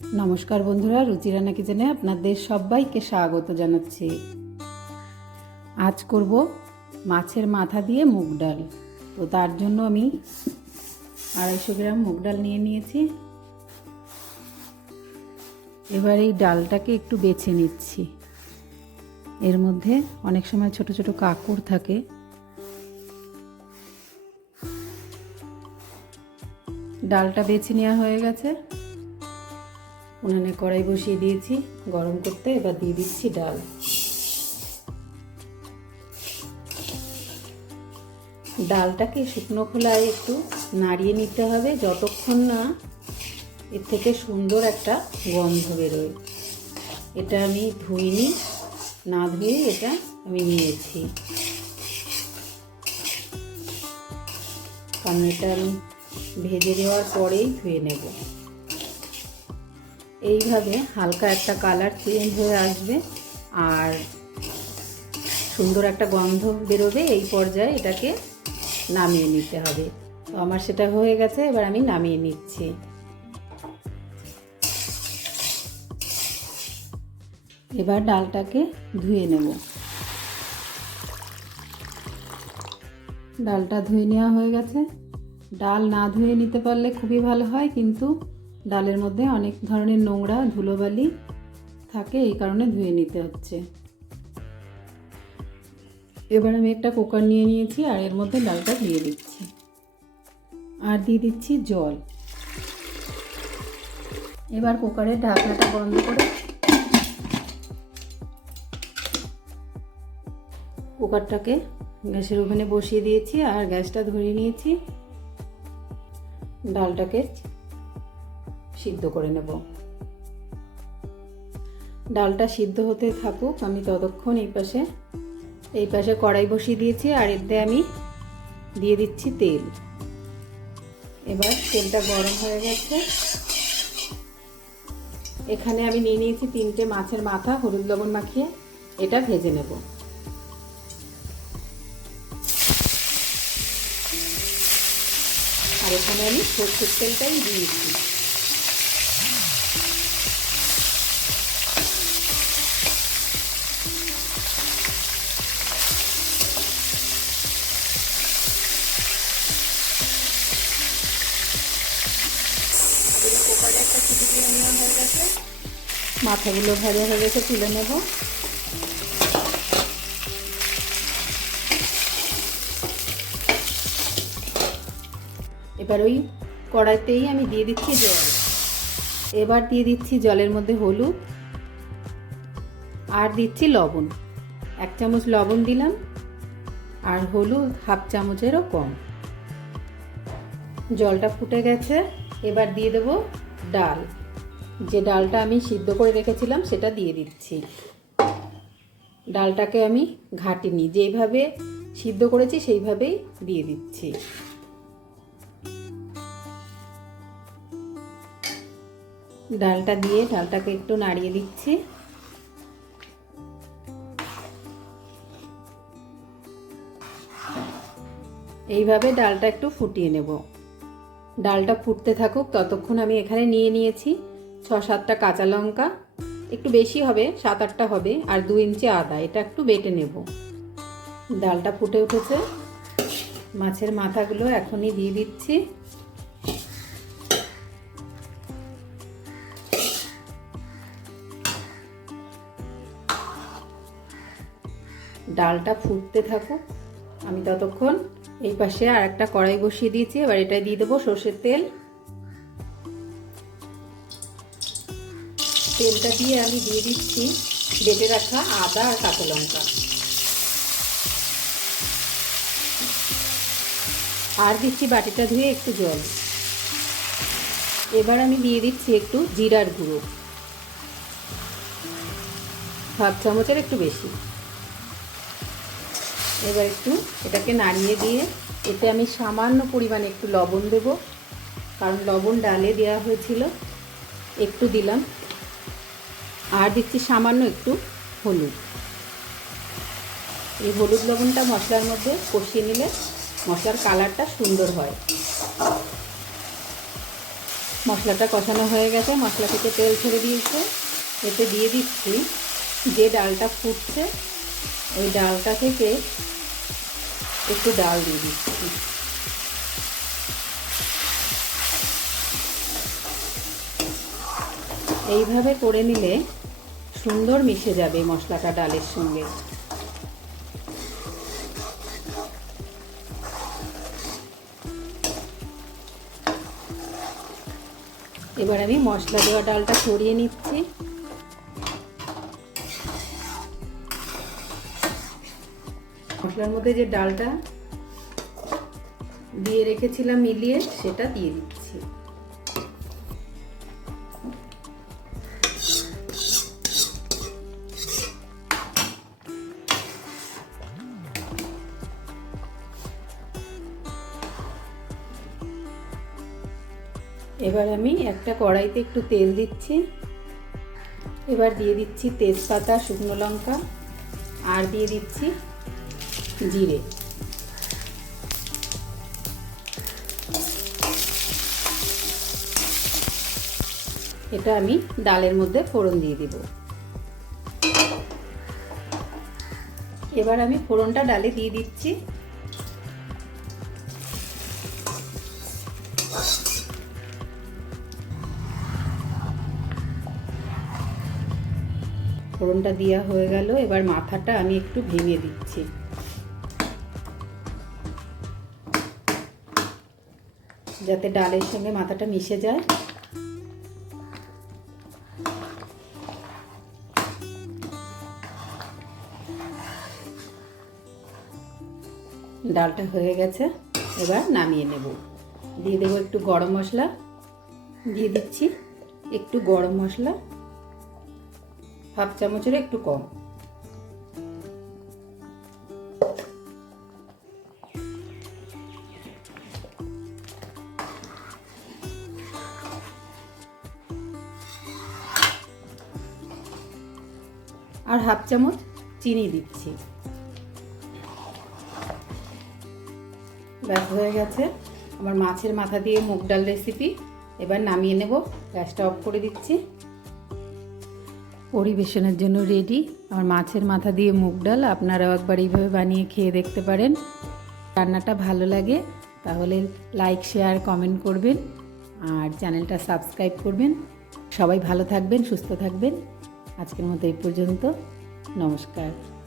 নমস্কার বন্ধুরা রুচি রান্না কিচেনে আপনাদের সবাইকে স্বাগত জানাচ্ছি। আজ করব মাছের মাথা দিয়ে মুগ ডাল। তো তার জন্য আমি আড়াইশো গ্রাম মুগ ডাল নিয়ে নিয়েছি। এবার এই ডালটাকে একটু বেছে নিচ্ছি। এর মধ্যে অনেক সময় ছোট ছোট কাকড় থাকে। ডালটা বেছে নেওয়া হয়ে গেছে। উনানে কড়াই বসিয়ে দিয়েছি, গরম করতে এবার দিয়ে দিচ্ছি ডাল। ডালটাকে শুকনো খোলায় একটু নাড়িয়ে নিতে হবে, যতক্ষণ না এর থেকে সুন্দর একটা গন্ধ বেরোয়। এটা আমি ধুইনি, না ধুয়ে এটা আমি নিয়েছি। কারণ এটা আমি ভেজে দেওয়ার পরেই ধুয়ে নেব। এইভাবে হালকা একটা কালার চেঞ্জ হয়ে আসবে আর সুন্দর একটা গন্ধ বেরোবে, এই পর্যায়ে এটাকে নামিয়ে নিতে হবে। তো আমার সেটা হয়ে গেছে, এবার আমি নামিয়ে নিচ্ছি। এবার ডালটাকে ধুয়ে নেব। ডালটা ধুয়ে নেওয়া হয়ে গেছে। ডাল না ধুয়ে নিতে পারলে খুবই ভালো হয়, কিন্তু ডালের মধ্যে অনেক ধরনের নোংরা ধুলোবালি থাকে, এই কারণে ধুয়ে নিতে হচ্ছে। এবার আমি একটা কুকার নিয়ে নিয়েছি আর এর মধ্যে ডালটা দিয়ে দিচ্ছি। আর দিয়ে দিচ্ছি জল। এবার কুকারের ঢাকনাটা বন্ধ করে কুকারটাকে গ্যাসের ওভেনে বসিয়ে দিয়েছি আর গ্যাসটা ধরিয়ে নিয়েছি। ডালটাকে সিদ্ধ করে নেব। ডালটা সিদ্ধ হতে থাকুক, আমি ততক্ষণ এই পাশে এই পাশে কড়াই বসিয়ে দিয়েছি, আর এতে আমি দিয়ে দিচ্ছি তেল। এবার তেলটা গরম হয়ে গেছে। এখানে আমি নিয়ে নিয়েছি তিনটে মাছের মাথা, হলুদ লবণ মাখিয়ে এটা ভেজে নেব। আর এখানে আমি সরষের তেলটাই দিয়েছি মাথাগুলো ভাজা হয়ে গেছে, তুলে নেব। এবার ওই কড়াইতেই আমি দিয়ে দিচ্ছি জল। এবার দিয়ে দিচ্ছি জলের মধ্যে হলুদ আর দিচ্ছি লবণ। এক চামচ লবণ দিলাম আর হলুদ হাফ চামচেরও কম। জলটা ফুটে গেছে, এবার দিয়ে দেবো ডাল। যে ডালটা আমি সিদ্ধ করে রেখেছিলাম, সেটা দিয়ে দিচ্ছি। ডালটাকে আমি ঘাটিনি যেইভাবে সিদ্ধ করেছি, সেইভাবেই দিয়ে দিচ্ছি। ডালটা দিয়ে, ডালটাকে একটু নাড়িয়ে দিচ্ছি। এইভাবে ডালটা একটু ফুটিয়ে নেব। ডালটা ফুটতে থাকুক, ততক্ষণ আমি এখানে নিয়ে নিয়েছি ছ সাতটা কাঁচা লঙ্কা। একটু বেশি হবে, সাত আটটা হবে, আর দু ইঞ্চি আদা, এটা একটু বেটে নেব। ডালটা ফুটে উঠেছে। মাছের মাথাগুলো এখনই দিয়ে দিচ্ছি। ডালটা ফুটতে থাকুক, আমি ততক্ষণ এই পাশে আর একটা কড়াই বসিয়ে দিয়েছি, এবার এটাই দিয়ে দেবো সর্ষের তেল। তেলটা দিয়ে আমি দিয়ে দিচ্ছি বেটে রাখা আদা আর কাঁচা লঙ্কা। আর দিচ্ছি বাটিটা ধুয়ে একটু জল। এবার আমি দিয়ে দিচ্ছি একটু জিরার গুঁড়ো। হাফ চামচের একটু বেশি। এবার একটু এটাকে নাড়িয়ে দিয়ে এতে আমি সামান্য পরিমাণে একটু লবণ দেব। কারণ লবণ ডালে দেওয়া হয়েছিল, একটু দিলাম। আর দিচ্ছি সামান্য একটু হলুদ। এই হলুদ লবণটা মশলার মধ্যে কষিয়ে নিলে মশলার কালারটা সুন্দর হয়। মশলাটা কষানো হয়ে গেছে, মশলা থেকে তেল ছেড়ে দিয়েছে। এতে দিয়ে দিচ্ছি যে ডালটা ফুটছে ওই ডালটা থেকে একটু ডাল দিয়ে দিচ্ছি। এইভাবে করে নিলে সুন্দর মিশে যাবে মশলাটা ডালের সঙ্গে। এবার আমি মশলা দেওয়া ডালটা সরিয়ে নিচ্ছি। মশলার মধ্যে যে ডালটা দিয়ে রেখেছিলাম মিলিয়ে, সেটা দিয়ে দিচ্ছি। এবার আমি একটা কড়াইতে একটু তেল দিচ্ছি। এবার দিয়ে দিচ্ছি তেজপাতা, শুকনো লঙ্কা, আর দিয়ে দিচ্ছি জিরে। এটা আমি ডালের মধ্যে ফোড়ন দিয়ে দিব। এবার আমি ফোড়নটা ডালে দিয়ে দিচ্ছি। ফোড়নটা দেওয়া হয়ে গেল। এবার মাথাটা আমি একটু ভেঙে দিচ্ছি। যাতে ডালের সঙ্গে মাথাটা মিশে যায়। ডালটা হয়ে গেছে, এবার নামিয়ে নেব। দিয়ে দেবো একটু গরম মশলা। দিয়ে দিচ্ছি একটু গরম মশলা। হাফ চামচের একটু কম। আর হাফ চামচ চিনি দিচ্ছি। ব্যাস, হয়ে গেছে। আমার মাছের মাথা দিয়ে মুগ ডাল রেসিপি এবার নামিয়ে নেব, গ্যাসটা অফ করে দিচ্ছি। পরিবেশনের জন্য রেডি আমার মাছের মাথা দিয়ে মুগ ডাল আপনারাও একবার এইভাবে বানিয়ে খেয়ে দেখতে পারেন। রান্নাটা ভালো লাগে, তাহলে লাইক শেয়ার কমেন্ট করবেন। আর চ্যানেলটা সাবস্ক্রাইব করবেন। সবাই ভালো থাকবেন, সুস্থ থাকবেন। আজকের মতো এই পর্যন্ত। নমস্কার।